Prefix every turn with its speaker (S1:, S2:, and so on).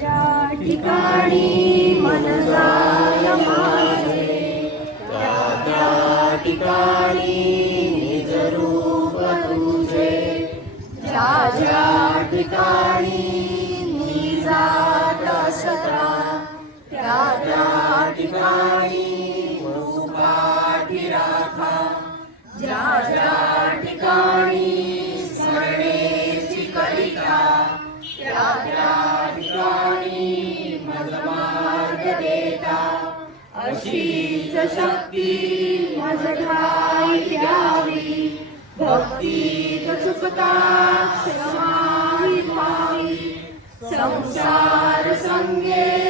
S1: ज्या ठिकाणी मन। जाय माझे त्या त्या ठिकाणी निज रूप तुझे। ज्या ज्या ठिकाणी मी जात असता त्या त्या ठिकाणी पाठी राखा। ज्या ज्या अशीच शक्ती भजनाई द्यावी. भक्तीत सुखता क्षमाई संसार संगे